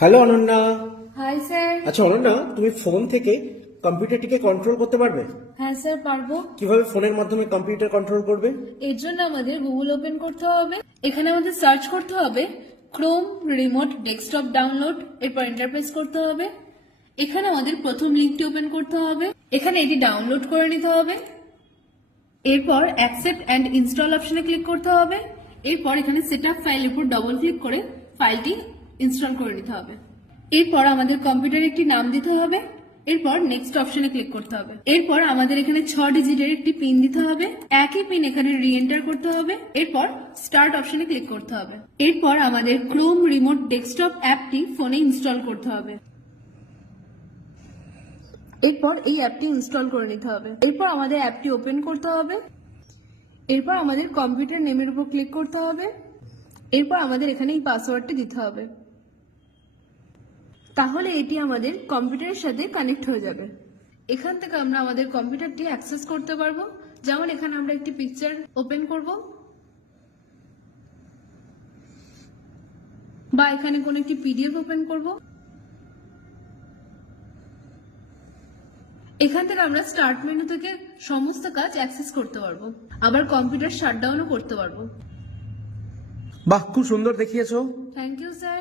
Hello Ananya. Hi sir. আচ্ছা অনন্যা, তুমি phone থেকে কম্পিউটারটিকে কন্ট্রোল করতে পারবে? হ্যাঁ স্যার পারবো। কিভাবে ফোনের মাধ্যমে কম্পিউটার কন্ট্রোল করবে? এর জন্য আমাদের গুগল ওপেন করতে হবে। এখানে আমাদের সার্চ করতে হবে ক্রোম রিমোট ডেস্কটপ ডাউনলোড, এরপর এন্টার প্রেস করতে হবে। এখানে আমাদের প্রথম লিঙ্কটি ওপেন করতে হবে, এখানে এটি ডাউনলোড করে নিতে হবে। এরপর অ্যাকসেপ্ট অ্যান্ড ইনস্টল অপশনে ক্লিক করতে হবে। এরপর এখানে সেটআপ ফাইলের উপর ডবল ক্লিক করে ফাইলটি ইনস্টল করে নিতে হবে। এরপর আমাদের কম্পিউটারে একটি নাম দিতে হবে। এরপর নেক্সট অপশনে ক্লিক করতে হবে। এরপর আমাদের এখানে 6 ডিজিটের একটি পিন দিতে হবে। একই পিন এখানে রি এন্টার করতে হবে। এরপর স্টার্ট অপশনে ক্লিক করতে হবে। এরপর আমাদের ক্রোম রিমোট ডেস্কটপ অ্যাপটি ফোনে ইনস্টল করতে হবে। এরপর এই অ্যাপটি ইনস্টল করে নিতে হবে। এরপর আমাদের অ্যাপটি ওপেন করতে হবে। এরপর আমাদের কম্পিউটার নেমের উপর ক্লিক করতে হবে। এরপর আমাদের এখানে এই পাসওয়ার্ডটি দিতে হবে। তাহলে এটি আমাদের কম্পিউটারের সাথে কানেক্ট হয়ে যাবে। এখান থেকে আমরা আমাদের কম্পিউটারটি অ্যাক্সেস করতে পারবো। যেমন এখানে আমরা একটি পিকচার ওপেন করব, বা এখানে কোনো একটি পিডিএফ ওপেন করব। এখান থেকে আমরা স্টার্ট মেনু থেকে সমস্ত কাজ অ্যাক্সেস করতে পারবো। আবার কম্পিউটার শাটডাউনও করতে পারবো। বাহ, খুব সুন্দর দেখিয়েছো। Thank you sir.